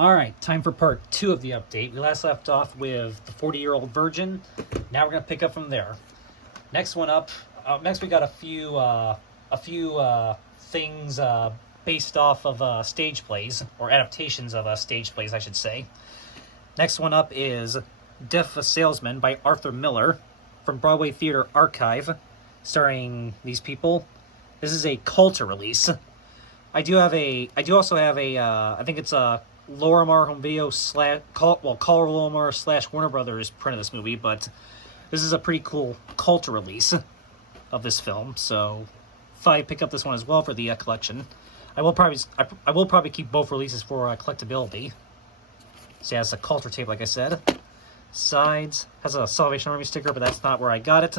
Alright, time for part 2 of the update. We last left off with the 40-year-old virgin. Now we're going to pick up from there. Next one up, next we got a few things based off of stage plays, or adaptations of stage plays, I should say. Next one up is Death of a Salesman by Arthur Miller from Broadway Theater Archive, starring these people. This is a Coulter release. I do also have a, I think it's a Lorimar Home Video Color / Warner Brothers print of this movie, but this is a pretty cool Coulter release of this film, so if I pick up this one as well for the collection, I will probably keep both releases for collectability. So yeah, it's a Coulter tape, like I said. Sides has a Salvation Army sticker, but that's not where I got it.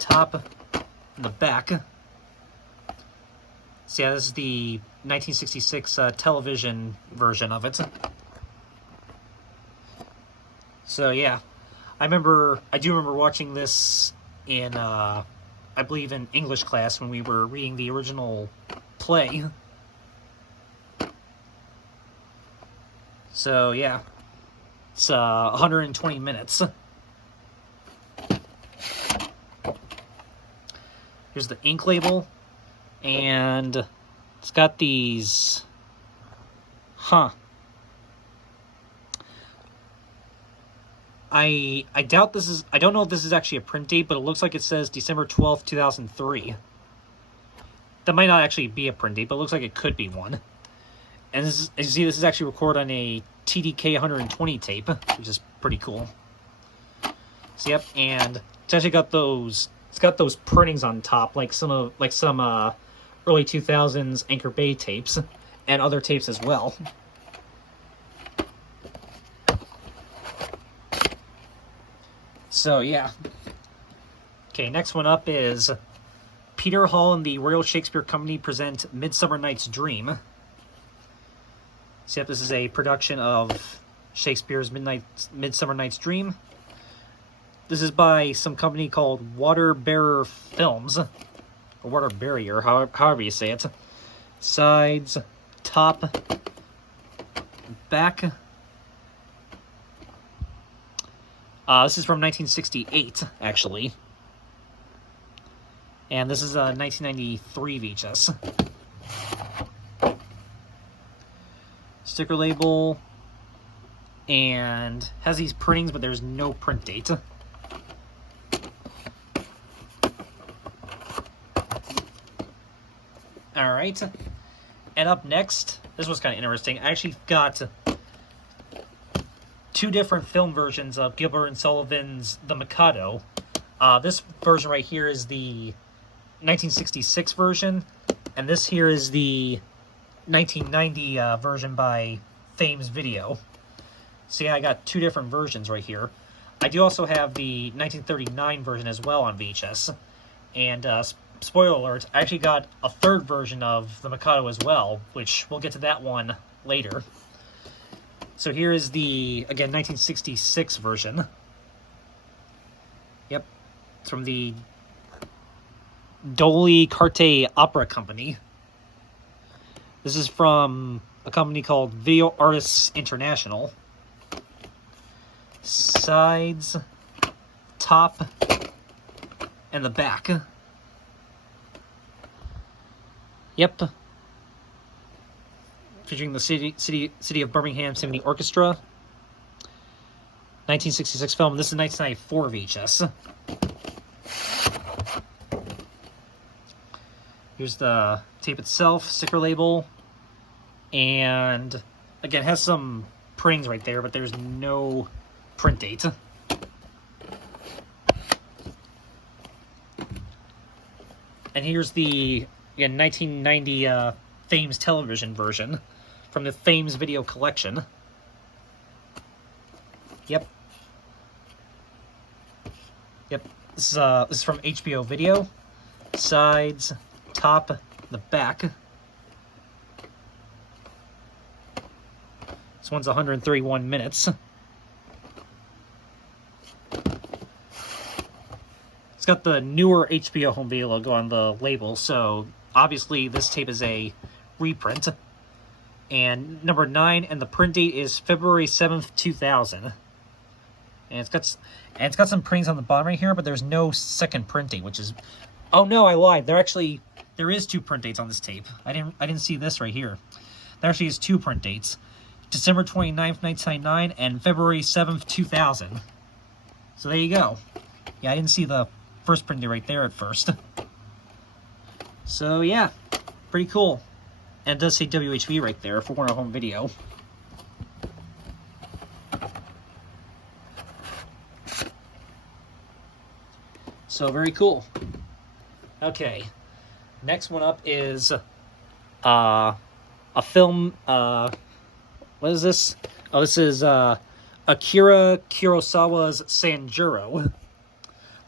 Top and the back. So yeah, this is the 1966 television version of it. So yeah, I do remember watching this in, I believe in English class when we were reading the original play. So yeah, it's 120 minutes. Here's the ink label. And it's got these, I doubt this is, I don't know if this is actually a print date, but it looks like it says December 12th, 2003. That might not actually be a print date, but it looks like it could be one. And this is, as you see, this is actually recorded on a TDK 120 tape, which is pretty cool. So yep, and it's actually got those, it's got those printings on top, like some early 2000s Anchor Bay tapes, and other tapes as well. So, yeah. Okay, next one up is Peter Hall and the Royal Shakespeare Company present Midsummer Night's Dream. So, yep, this is a production of Shakespeare's Midsummer Night's Dream. This is by some company called Waterbearer Films. Or water barrier, however you say it. Sides, top, back. This is from 1968, actually. And this is a 1993 VHS. Sticker label. And has these printings, but there's no print date. Alright, and up next, this was kind of interesting. I actually got two different film versions of Gilbert and Sullivan's The Mikado. This version right here is the 1966 version, and this here is the 1990 version by Thames Video. So yeah, I got two different versions right here. I do also have the 1939 version as well on VHS, and spoiler alert, I actually got a third version of The Mikado as well, which we'll get to that one later. So here is the, again, 1966 version. Yep. It's from the Dolly Carte Opera Company. This is from a company called Video Artists International. Sides, top, and the back. Yep. Featuring the City of Birmingham Symphony Orchestra. 1966 film. This is 1994 VHS. Here's the tape itself, sticker label. And again, it has some printings right there, but there's no print date. And here's the 1990 Thames television version from the Thames Video collection. Yep. This is from HBO Video. Sides, top, the back. This one's 131 minutes. It's got the newer HBO Home Video logo on the label, so obviously this tape is a reprint. and number 9, and the print date is February 7th, 2000. And it's got some printings on the bottom right here, but there's no second print date, which is... Oh no, I lied. There is 2 print dates on this tape. I didn't see this right here. There actually is 2 print dates. December 29th, 1999 and February 7th, 2000. So there you go. Yeah, I didn't see the first print date right there at first. So yeah, pretty cool. And it does say WHV right there for Warner Home Video. So very cool. Okay, next one up is a film. What is this? Oh, this is Akira Kurosawa's Sanjuro.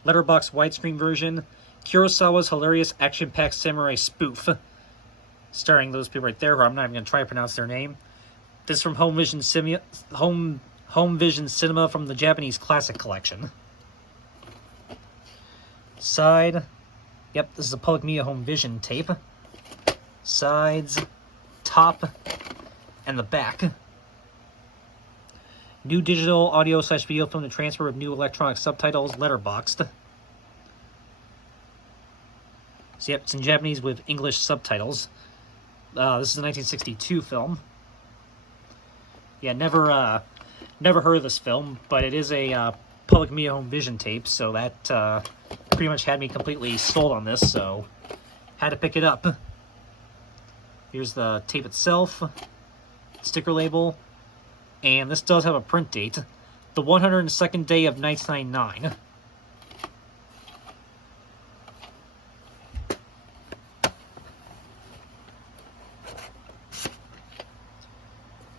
Letterbox widescreen version. Kurosawa's hilarious action-packed samurai spoof. Starring those people right there, who I'm not even going to try to pronounce their name. This is from Home Vision Cinema from the Japanese Classic Collection. Side. Yep, this is a Public Media Home Vision tape. Sides. Top. And the back. New digital audio/video film to transfer with new electronic subtitles, letterboxed. So yep, it's in Japanese with English subtitles. This is a 1962 film. Yeah, never heard of this film, but it is a Public Media Home Vision tape, so that pretty much had me completely sold on this, so had to pick it up. Here's the tape itself. Sticker label, and this does have a print date, the 102nd day of 1999.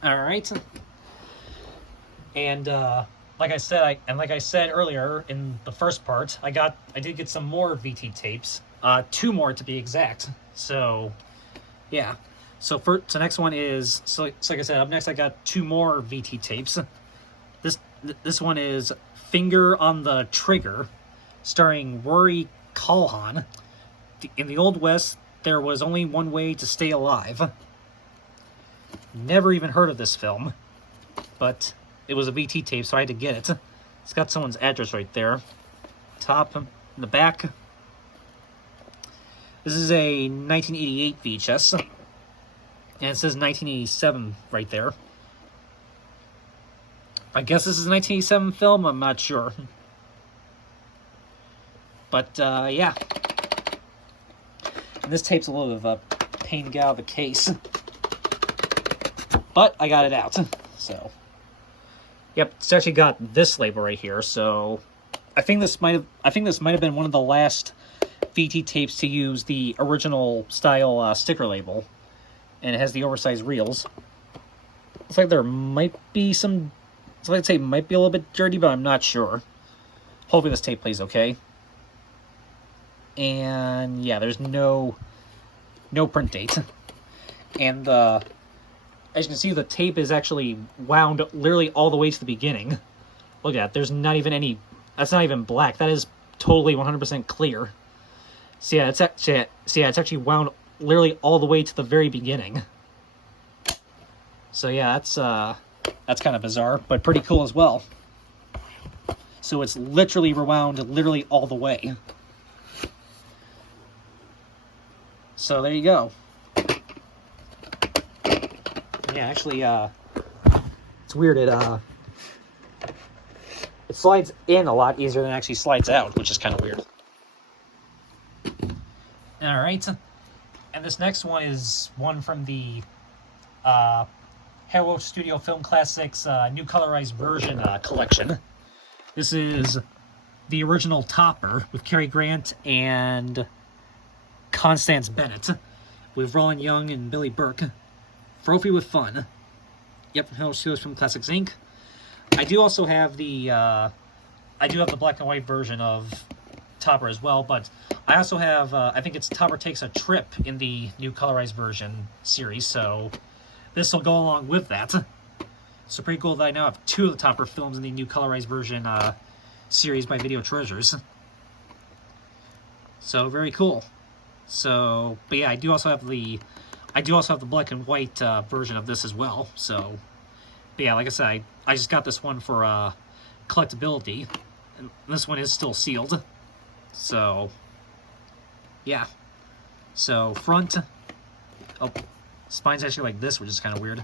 All right, and like I said earlier in the first part, I did get some more VT tapes, 2 more to be exact. So, yeah. So next one is, so like I said, up next I got 2 more VT tapes. This one is Finger on the Trigger, starring Rory Calhoun. In the Old West, there was only one way to stay alive. Never even heard of this film, but it was a VT tape, so I had to get it. It's got someone's address right there. Top and the back. This is a 1988 VHS. And it says 1987 right there. I guess this is a 1987 film, I'm not sure. But, yeah. And this tape's a little bit of a pain to get out of the case. But I got it out, so. Yep, it's actually got this label right here, so I think this might have been one of the last VT tapes to use the original style sticker label. And it has the oversized reels. Looks like there might be some... So I'd say it might be a little bit dirty, but I'm not sure. Hopefully this tape plays okay. And yeah, there's no print date. And as you can see, the tape is actually wound literally all the way to the beginning. Look at that. There's not even any... That's not even black. That is totally 100% clear. So yeah, it's actually wound literally all the way to the very beginning. So yeah, that's kind of bizarre, but pretty cool as well. So it's literally rewound literally all the way. So there you go. Yeah, actually, it's weird. It slides in a lot easier than it actually slides out, which is kind of weird. All right. And this next one is one from the Hero Studio Film Classics New Colorized Version collection. This is the original Topper with Cary Grant and Constance Bennett, with Roland Young and Billy Burke. Trophy with Fun. Yep, from Hero Studios Film Classics Inc. I do also have the black and white version of Topper as well, but I also have, I think it's Topper Takes a Trip in the New Colorized Version series, so this will go along with that. So pretty cool that I now have 2 of the Topper films in the New Colorized Version series by Video Treasures. So very cool. So, but yeah, I do also have the I do also have the black and white version of this as well. So, but yeah, like I said, I just got this one for collectability, and this one is still sealed. So, yeah. So front, oh, spine's actually like this, which is kind of weird.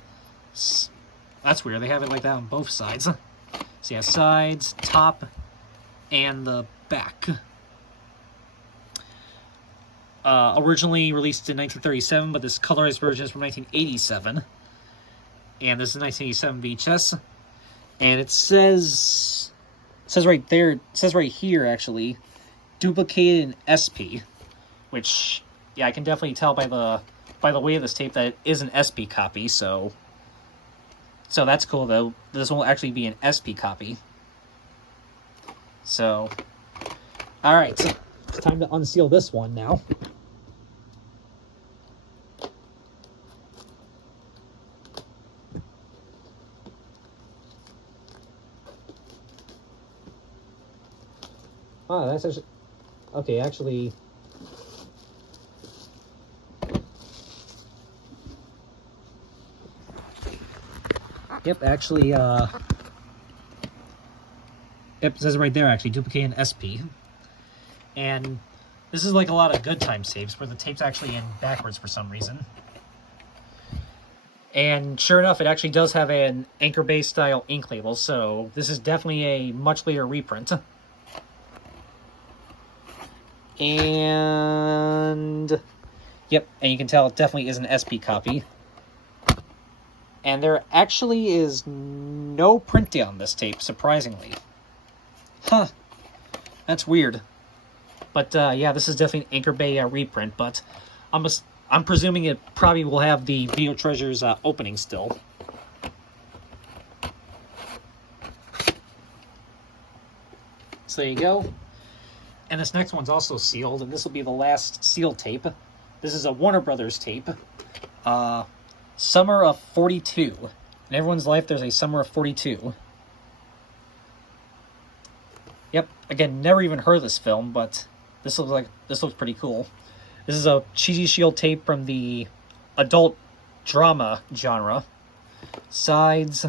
That's weird. They have it like that on both sides. So yeah, sides, top, and the back. Originally released in 1937, but this colorized version is from 1987. And this is 1987 VHS. And it says right there, it says right here actually, duplicated in SP, which, yeah, I can definitely tell by the weight of this tape that it is an SP copy. So that's cool though. This will actually be an SP copy. So, all right, so it's time to unseal this one now. Oh, that's actually okay. Actually, yep. Actually, yep. It says right there. Actually, duplicate an SP, and this is like a lot of Good Time tapes where the tape's actually in backwards for some reason. And sure enough, it actually does have an Anchor Bay style ink label. So this is definitely a much later reprint. And yep, and you can tell it definitely is an SP copy. And there actually is no printing on this tape, surprisingly. Huh, that's weird. But yeah, this is definitely an Anchor Bay reprint, but I'm presuming it probably will have the Video Treasures opening still. So there you go. And this next one's also sealed, and this will be the last sealed tape. This is a Warner Brothers tape. Summer of 42. In everyone's life, there's a Summer of 42. Yep, again, never even heard of this this looks pretty cool. This is a Cheesy Shield tape from the adult drama genre. Sides,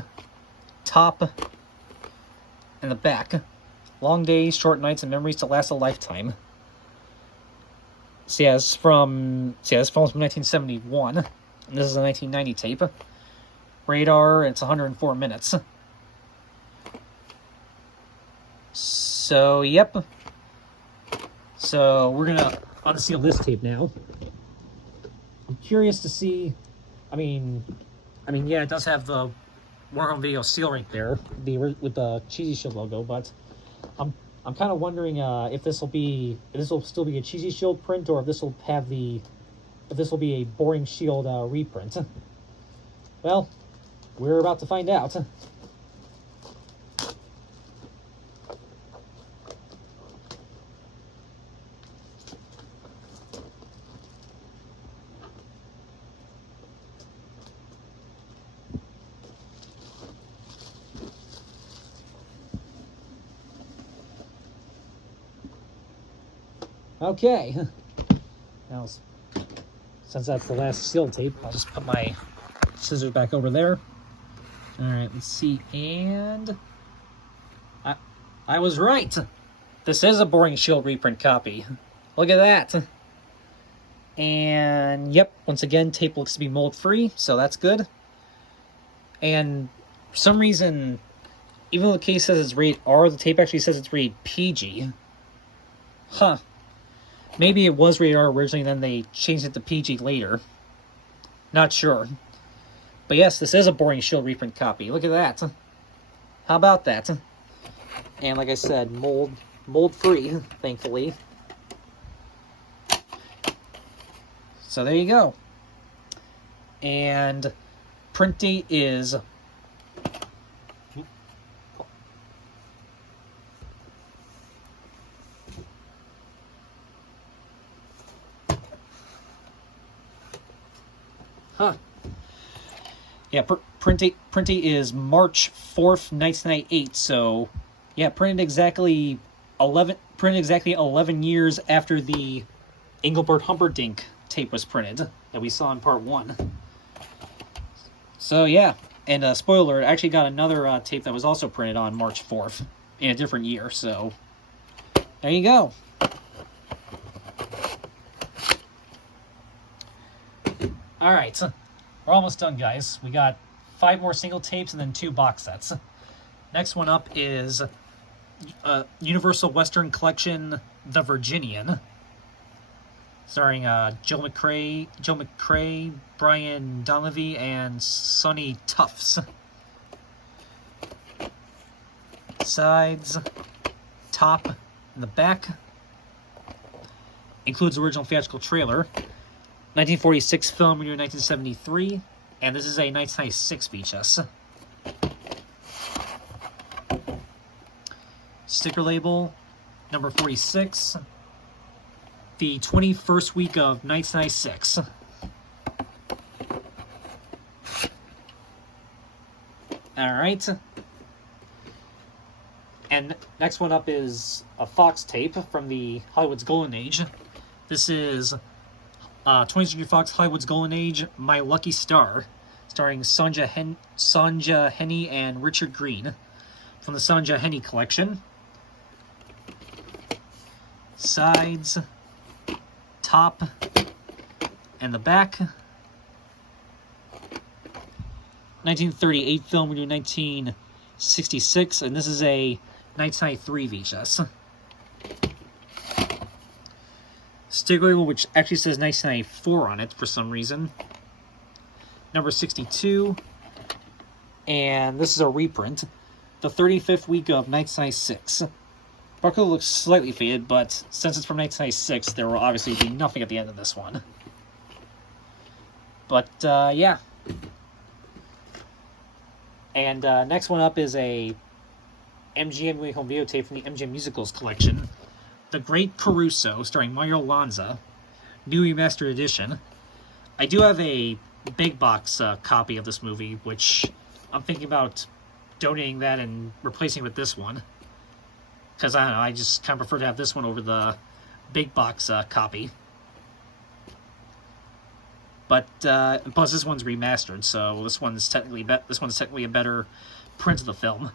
top, and the back. Long days, short nights, and memories to last a lifetime. So yeah, this film's from 1971, and this is a 1990 tape. Radar, it's 104 minutes. So, yep. So, we're gonna unseal this tape now. I'm curious to see, I mean, yeah, it does have the Warner Home Video seal right there, with the Cheesy Shield logo, but I'm kind of wondering if this will still be a Cheesy Shield print, or if this will be a Boring Shield reprint. Well, we're about to find out. Okay, now since that's the last sealed tape, I'll just put my scissors back over there. All right, let's see, and I was right. This is a Boring Shield reprint copy. Look at that. And yep, once again, tape looks to be mold free, so that's good. And for some reason, even though the case says it's rated R, the tape actually says it's rated PG. Huh. Maybe it was rated R originally, then they changed it to PG later. Not sure. But yes, this is a Boring Shield reprint copy. Look at that. How about that? And like I said, mold free, thankfully. So there you go. And print date is yeah, print date is March 4th, 1998. So, yeah, printed exactly 11 years after the Engelbert Humperdinck tape was printed. that we saw in part 1. So yeah, and spoiler alert, I actually got another tape that was also printed on March 4th in a different year, so there you go. Alright, we're almost done, guys. We got 5 more single tapes and then 2 box sets. Next one up is Universal Western Collection, The Virginian, starring Joe McCrae, Brian Donlevy, and Sonny Tufts. Sides, top, and the back. Includes original theatrical trailer. 1946 film, renewed 1973, and this is a 1996 VHS. Sticker label, number 46, the 21st week of 1996. Alright. And next one up is a Fox tape from the Hollywood's Golden Age. This is 20th Century Fox Hollywood's Golden Age, My Lucky Star, starring Sonja Henie and Richard Green, from the Sonja Henie collection. Sides, top, and the back. 1938 film, renewed 1966, and this is a 1993 VHS. Sticker label, which actually says 1994 on it for some reason. Number 62, and this is a reprint. The 35th week of 1996. Barcode looks slightly faded, but since it's from 1996, there will obviously be nothing at the end of this one. But, yeah. And next one up is a MGM Movie Home Videotape from the MGM Musicals collection. The Great Caruso, starring Mario Lanza, new remastered edition. I do have a big box copy of this movie, which I'm thinking about donating that and replacing with this one. Because, I don't know, I just kind of prefer to have this one over the big box copy. But, plus this one's remastered, so this one's technically a better print of the film.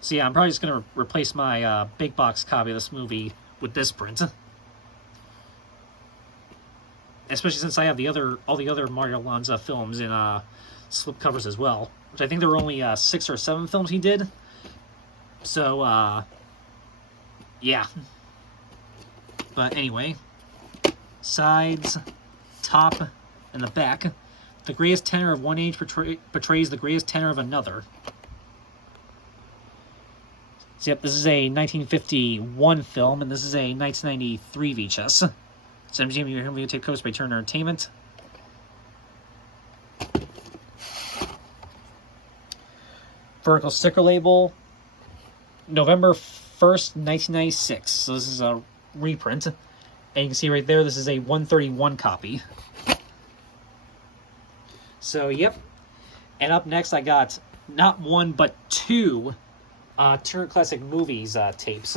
So yeah, I'm probably just going to replace my big box copy of this movie with this print. Especially since I have all the other Mario Lanza films in slipcovers as well. Which I think there were only 6 or 7 films he did. So, yeah. But anyway, sides, top, and the back. The greatest tenor of one age portrays the greatest tenor of another. So yep, this is a 1951 film, and this is a 1993 VHS. It's MGM Videotape Coast by Turner Entertainment. Vertical sticker label, November 1st, 1996. So this is a reprint. And you can see right there, this is a 131 copy. So, yep. And up next, I got not one, but 2 Turner Classic Movies tapes.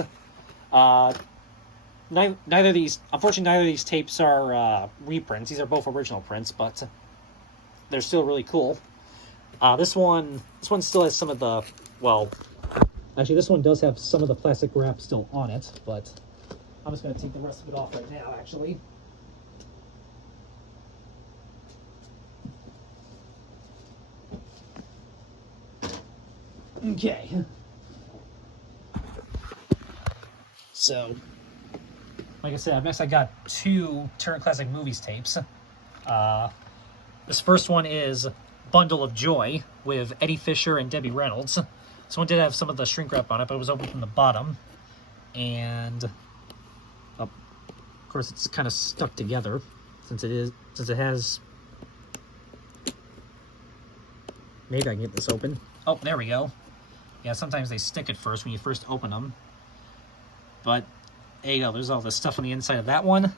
Unfortunately, neither of these tapes are reprints. These are both original prints, but they're still really cool. This one still has some of the, well, actually this one does have some of the plastic wrap still on it, but I'm just going to take the rest of it off right now, actually. Okay. So, like I said, next I got 2 Turner Classic Movies tapes. This first one is Bundle of Joy with Eddie Fisher and Debbie Reynolds. This one did have some of the shrink wrap on it, but it was open from the bottom. And, of course, it's kind of stuck together since it has... Maybe I can get this open. Oh, there we go. Yeah, sometimes they stick at first when you first open them. But there you go. There's all the stuff on the inside of that one.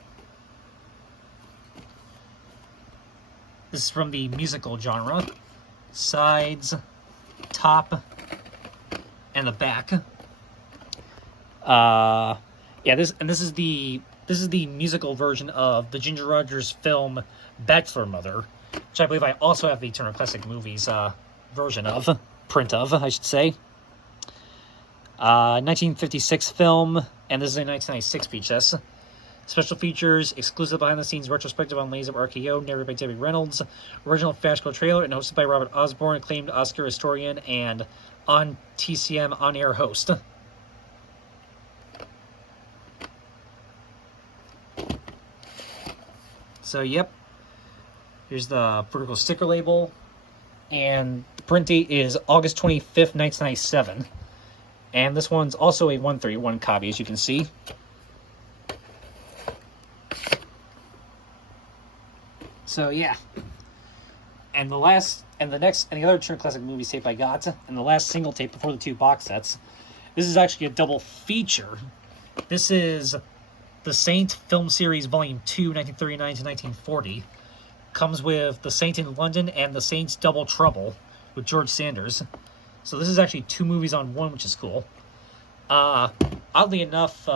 This is from the musical genre. Sides, top, and the back. Yeah, this is the This is the musical version of the Ginger Rogers film Bachelor Mother, which I believe I also have the Turner Classic Movies version of, print of, I should say. 1956 film, and this is a 1996 VHS. Special features, exclusive behind-the-scenes retrospective on Lays of RKO, narrated by Debbie Reynolds, original theatrical trailer, and hosted by Robert Osborne, acclaimed Oscar historian and on TCM on-air host. So, yep. Here's the vertical sticker label, and the print date is August 25th, 1997. And this one's also a 131 copy, as you can see. So yeah, and the other Turner Classic Movies tape I got, and the last single tape before the 2 box sets. This is actually a double feature. This is The Saint Film Series Volume 2, 1939 to 1940. Comes with The Saint in London and The Saint's Double Trouble with George Sanders. So this is actually 2 movies on one, which is cool. Oddly enough,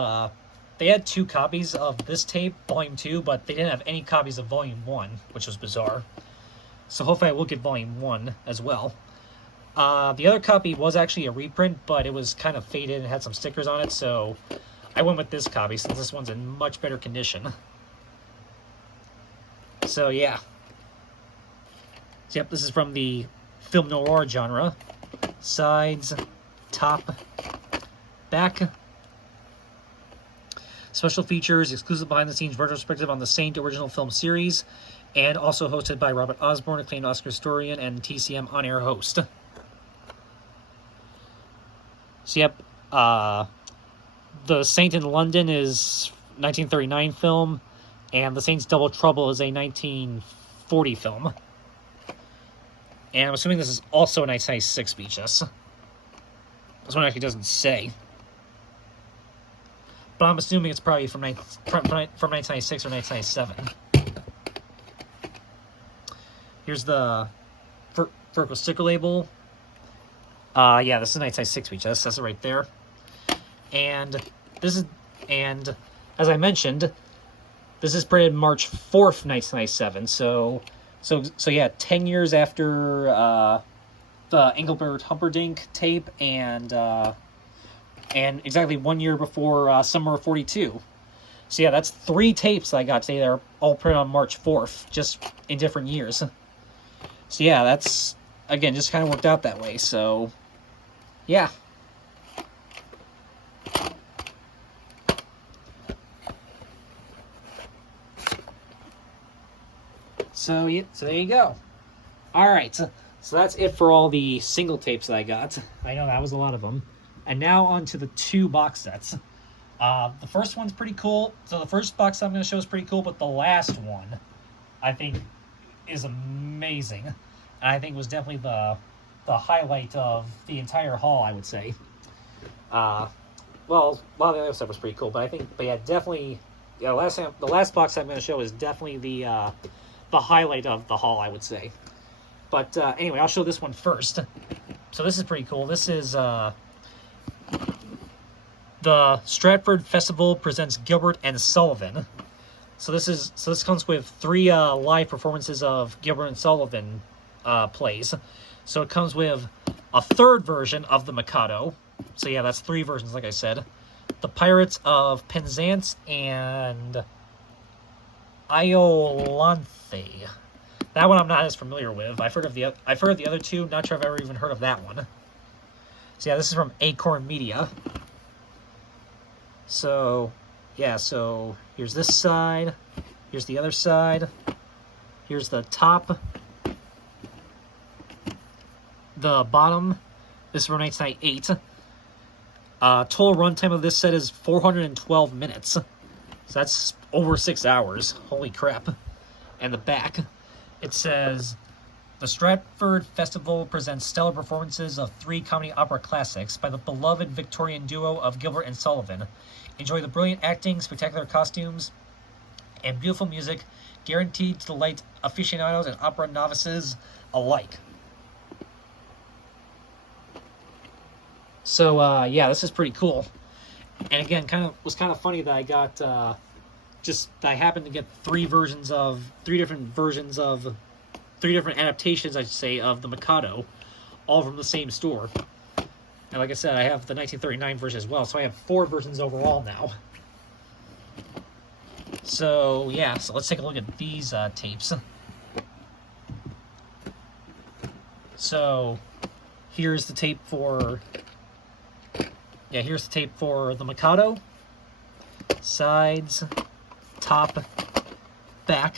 they had 2 copies of this tape, Volume 2, but they didn't have any copies of Volume 1, which was bizarre. So hopefully I will get Volume 1 as well. The other copy was actually a reprint, but it was kind of faded and had some stickers on it, so I went with this copy since this one's in much better condition. So yeah. So, yep, this is from the film noir genre. Sides, top, back. Special features, exclusive behind-the-scenes retrospective on the Saint original film series, and also hosted by Robert Osborne, acclaimed Oscar historian and TCM on-air host. So, yep, The Saint in London is 1939 film, and The Saint's Double Trouble is a 1940 film. And I'm assuming this is also a 1996 VHS. This one actually doesn't say. But I'm assuming it's probably from 1996 or 1997. Here's the vertical sticker label. Yeah, this is 1996 VHS. That's it right there. And as I mentioned, this is printed March 4th, 1997. So yeah, 10 years after the Engelbert Humperdinck tape, and exactly 1 year before Summer of 42. So yeah, that's 3 tapes that I got today that are all printed on March 4th, just in different years. So yeah, that's, again, just kind of worked out that way. So, yeah. So there you go. Alright, so that's it for all the single tapes that I got. I know that was a lot of them. And now on to the 2 box sets. The first one's pretty cool. So the first box set I'm going to show is pretty cool, but the last one, I think, is amazing. And I think was definitely the highlight of the entire haul, I would say. Well, a lot of the other stuff was pretty cool, but yeah, definitely, yeah, the last box set I'm going to show is definitely the highlight of the haul, I would say. But anyway, I'll show this one first. So this is pretty cool. This is the Stratford Festival presents Gilbert and Sullivan. So this comes with 3 live performances of Gilbert and Sullivan plays. So it comes with a 3rd version of the Mikado. So yeah, that's 3 versions, like I said. The Pirates of Penzance and Iolanthe. That one I'm not as familiar with. I've heard of the other 2. Not sure if I've ever even heard of that one. So yeah, this is from Acorn Media. So yeah, so here's this side. Here's the other side. Here's the top. The bottom. This is from 1998. Total runtime of this set is 412 minutes. So that's over 6 hours. Holy crap. And the back, it says, the Stratford Festival presents stellar performances of 3 comedy opera classics by the beloved Victorian duo of Gilbert and Sullivan. Enjoy the brilliant acting, spectacular costumes, and beautiful music, guaranteed to delight aficionados and opera novices alike. So, yeah, this is pretty cool. And again, was kind of funny that I got just I happened to get three different adaptations, I should say, of the Mikado, all from the same store. And like I said, I have the 1939 version as well, so I have 4 versions overall now. So yeah, so let's take a look at these tapes. So here's the tape for the Mikado. Sides, top, back.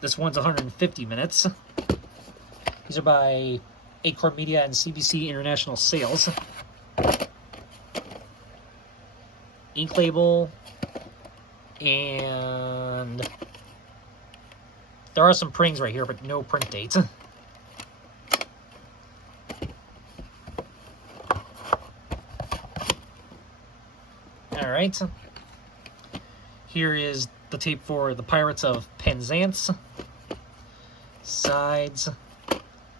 This one's 150 minutes. These are by Acorn Media and CBC International Sales. Ink label, and there are some printings right here, but no print dates. Alright. Here is the tape for the Pirates of Penzance. Sides,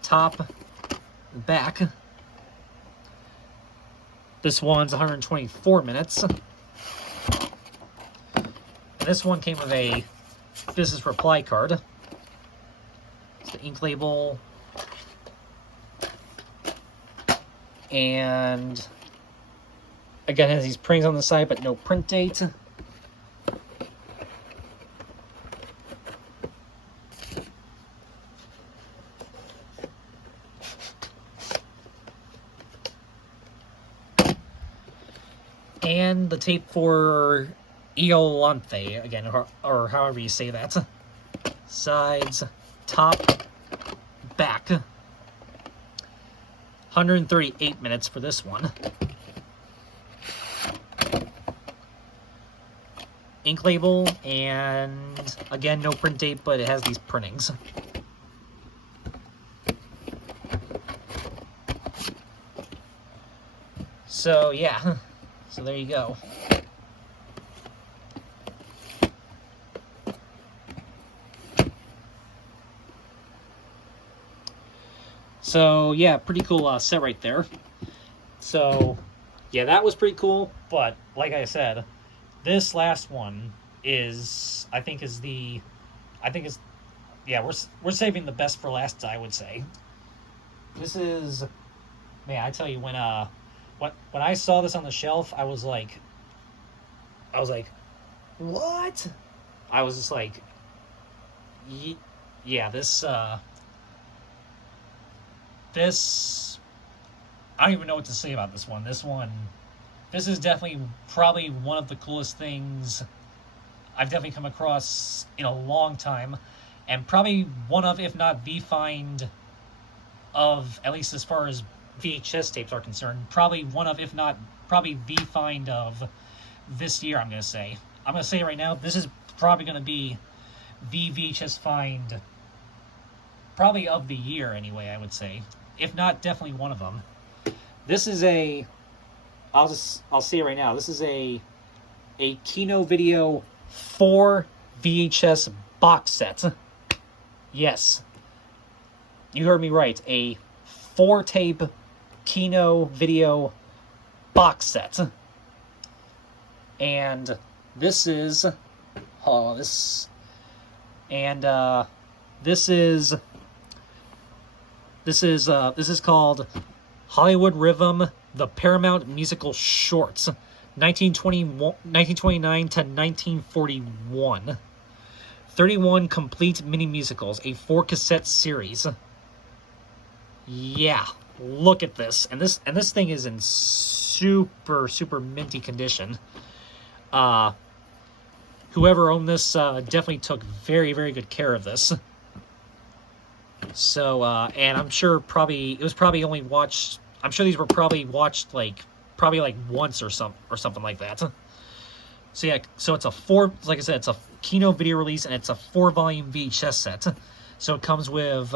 top, back. This one's 124 minutes. And this one came with a business reply card. It's the ink label. And again, it has these printings on the side, but no print date. And the tape for Iolanthe, again, or however you say that. Sides, top, back. 138 minutes for this one. Ink label, and again, no print date, but it has these printings. So, yeah. So there you go. So, yeah, pretty cool set right there. So, yeah, that was pretty cool, but like I said, this last one is, yeah, we're saving the best for last, I would say. This is, man, I tell you, when I saw this on the shelf, I was like, what? I was just like, yeah, this, I don't even know what to say about this one. This is definitely probably one of the coolest things I've definitely come across in a long time, and probably one of, if not the find of, at least as far as VHS tapes are concerned, probably one of, if not probably the find of this year. I'm going to say right now, this is probably going to be the VHS find probably of the year anyway, I would say, if not definitely one of them. This is I'll say it right now, this is a Kino Video 4 VHS box set. Yes, you heard me right, a 4-tape Kino Video box set. And this is this is called Hollywood Rhythm: The Paramount Musical Shorts, 1929 to 1941. 31 complete mini musicals, a 4-cassette series. Yeah, look at this. And this thing is in super minty condition. Whoever owned this definitely took very good care of this. So, and I'm sure these were probably watched like once or something like that. So yeah, so it's like I said, it's a Kino Video release, and it's a 4-volume VHS set. So it comes with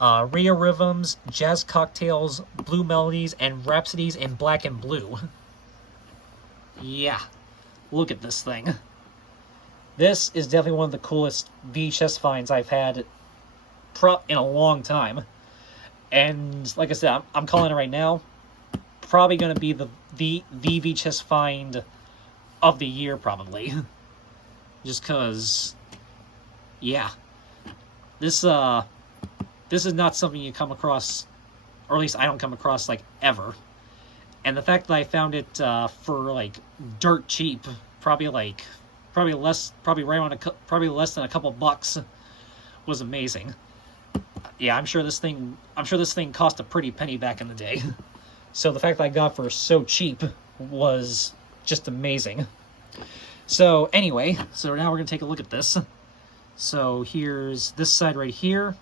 Radio Rhythms, Jazz Cocktails, Blue Melodies, and Rhapsodies in Black and Blue. Yeah, look at this thing. This is definitely one of the coolest VHS finds I've had in a long time. And like I said, I'm calling it right now. Probably going to be the VHS find of the year, probably. Just because, yeah. This is not something you come across, or at least I don't come across, like, ever. And the fact that I found it for, like, dirt cheap, probably less than a couple bucks, was amazing. Yeah, I'm sure this thing cost a pretty penny back in the day. So the fact that I got for so cheap was just amazing. So anyway, so now we're going to take a look at this. So here's this side right here.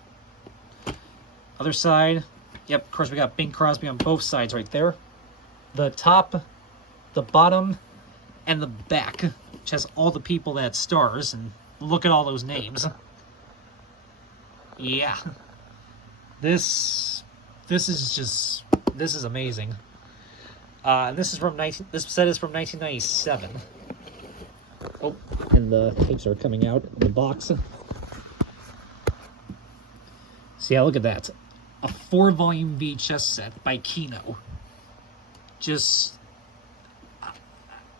Other side. Yep, of course we got Bing Crosby on both sides right there. The top, the bottom, and the back, which has all the people that stars, and look at all those names. Yeah. This is amazing. This set is from 1997. Oh, and the tapes are coming out in the box. So yeah, look at that. A 4-volume VHS set by Kino. Just,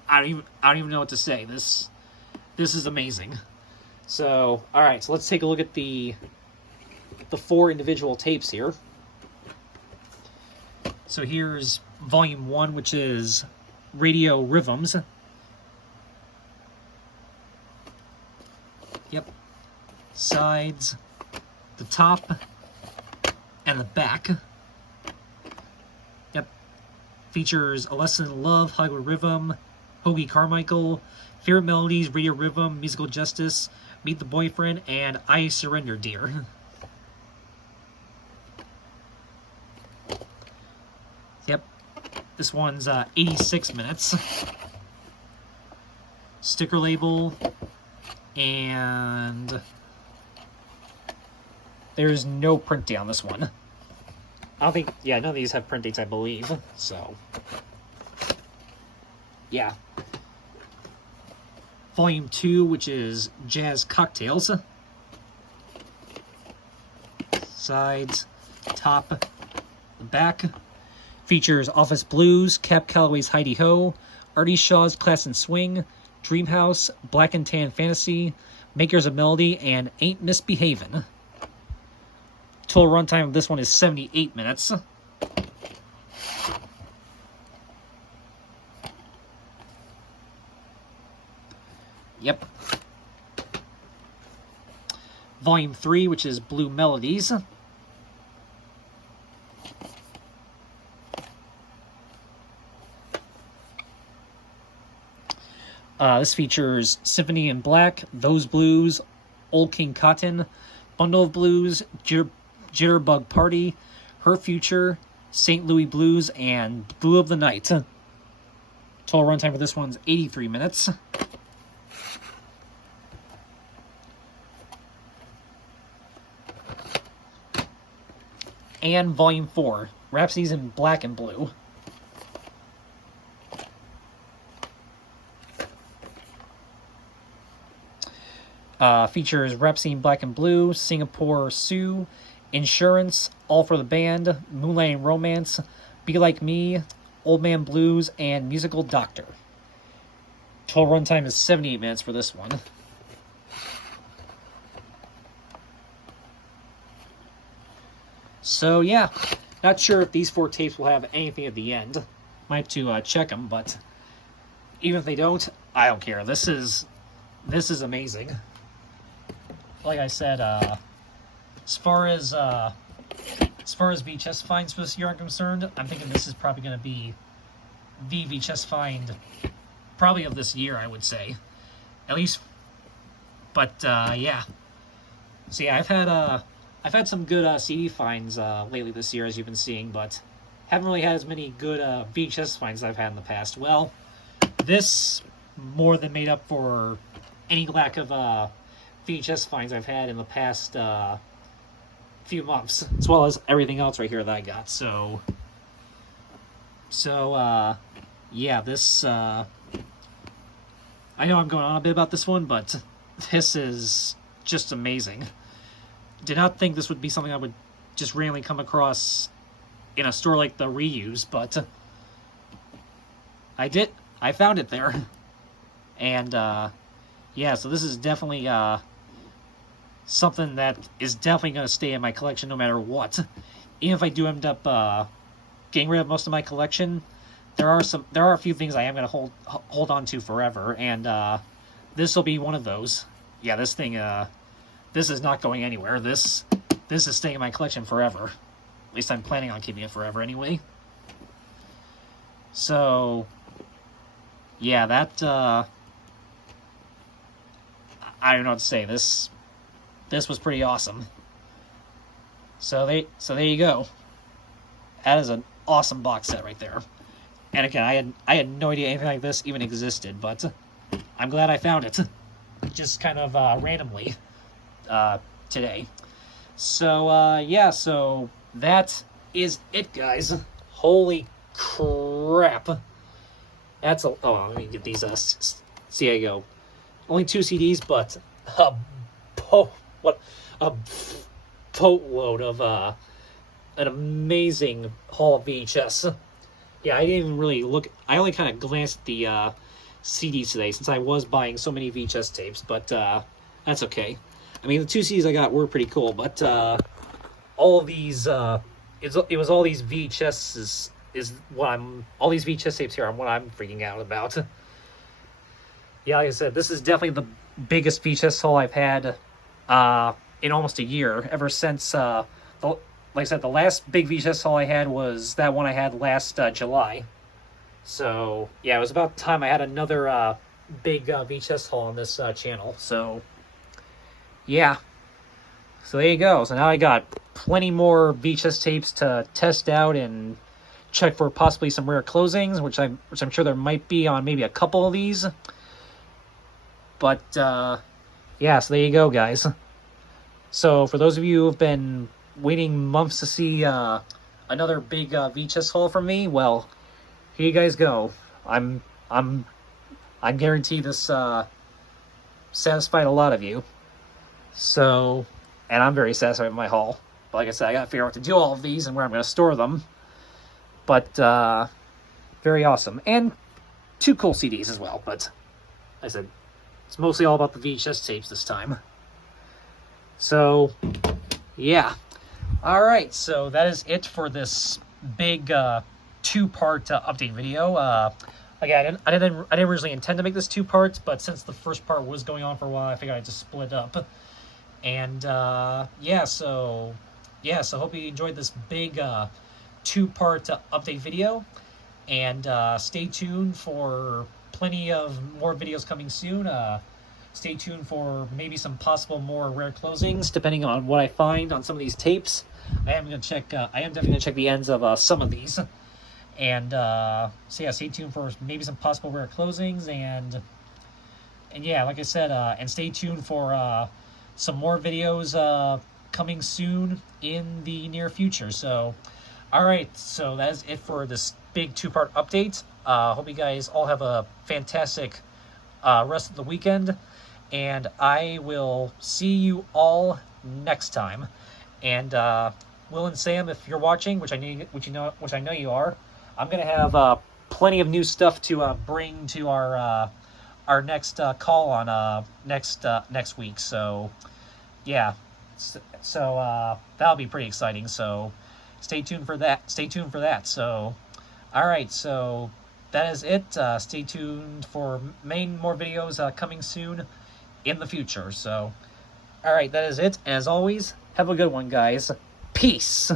I don't even know what to say. This is amazing. So, all right, so let's take a look at the 4 individual tapes here. So here's volume 1, which is Radio Rhythms. Yep. Sides, the top, and the back. Yep. Features A Lesson in Love, Hollywood Rhythm, Hoagie Carmichael, Favorite Melodies, Radio Rhythm, Musical Justice, Meet the Boyfriend, and I Surrender, Dear. Yep. This one's 86 minutes. Sticker label. And there's no print date on this one. I don't think, yeah, none of these have print dates, I believe. So, yeah. Volume 2, which is Jazz Cocktails. Sides, top, the back. Features Office Blues, Cap Calloway's Heidi Ho, Artie Shaw's Class and Swing, Dreamhouse, Black and Tan Fantasy, Makers of Melody, and Ain't Misbehavin'. Total runtime of this one is 78 minutes. Yep. Volume 3, which is Blue Melodies. This features Symphony in Black, Those Blues, Old King Cotton, Bundle of Blues, Jitterbug Party, Her Future, St. Louis Blues, and Blue of the Night. Total runtime for this one's 83 minutes. And Volume 4, Rhapsodies in Black and Blue. Features Rhapsody in Black and Blue, Singapore Sue, Insurance, All for the Band, Moonlight and Romance, Be Like Me, Old Man Blues, and Musical Doctor. Total runtime is 78 minutes for this one. So yeah, not sure if these 4 tapes will have anything at the end. Might have to check them, but even if they don't, I don't care. This is amazing. Like I said, as far as VHS finds for this year are concerned, I'm thinking this is probably going to be the VHS find probably of this year, I would say, at least. But yeah, so yeah, I've had some good CD finds lately this year, as you've been seeing, but haven't really had as many good VHS finds as I've had in the past. Well, this more than made up for any lack of VHS finds I've had in the past few months, as well as everything else right here that I got. So yeah, this I know I'm going on a bit about this one, but this is just amazing. Did not think this would be something I would just randomly come across in a store like the Reuse, but I did. I found it there. And yeah, so this is definitely something that is definitely going to stay in my collection no matter what. Even if I do end up getting rid of most of my collection, there are a few things I am going to hold on to forever, and this will be one of those. Yeah, this thing, this is not going anywhere. This is staying in my collection forever. At least I'm planning on keeping it forever anyway. So, yeah, that, I don't know what to say. This was pretty awesome. So there you go. That is an awesome box set right there. And again, I had no idea anything like this even existed, but I'm glad I found it. Just kind of randomly today. So yeah, so that is it, guys. Holy crap. That's a... Oh, let me get these... see how you go. Only 2 CDs, but a boatload of an amazing haul of VHS. Yeah, I didn't even really look... I only kind of glanced at the CDs today, since I was buying so many VHS tapes, but that's okay. I mean, the 2 CDs I got were pretty cool, but all of these... it was all these VHSs... all these VHS tapes here are what I'm freaking out about. Yeah, like I said, this is definitely the biggest VHS haul I've had in almost a year, ever since, like I said, the last big VHS haul I had was that one I had last July. So, yeah, it was about time I had another big VHS haul on this channel. So, yeah. So there you go. So now I got plenty more VHS tapes to test out and check for possibly some rare closings, which I'm sure there might be on maybe a couple of these. But, yeah, so there you go, guys. So, for those of you who have been waiting months to see another big VHS haul from me, well, here you guys go. I'm guarantee this satisfied a lot of you. So, and I'm very satisfied with my haul. But like I said, I gotta figure out what to do all of these and where I'm gonna store them. But, very awesome. And 2 cool CDs as well, but like I said, it's mostly all about the VHS tapes this time. So, yeah. Alright, so that is it for this big 2-part update video. Again, I didn't originally intend to make this 2 parts, but since the first part was going on for a while, I figured I'd just split it up. And, yeah, so hope you enjoyed this big 2-part update video. And stay tuned for plenty of more videos coming soon. Stay tuned for maybe some possible more rare closings, depending on what I find on some of these tapes. I am definitely gonna check the ends of some of these. And so yeah, stay tuned for maybe some possible rare closings, and yeah, like I said, and stay tuned for some more videos coming soon in the near future. So, all right, so that is it for this big 2-part update. Hope you guys all have a fantastic rest of the weekend, and I will see you all next time. And Will and Sam, if you're watching, which I know you are, I'm gonna have plenty of new stuff to bring to our next call on next week. So yeah, so that'll be pretty exciting. So stay tuned for that. So all right, so that is it. Stay tuned for more videos coming soon in the future. So all right, that is it. As always, have a good one, guys. Peace.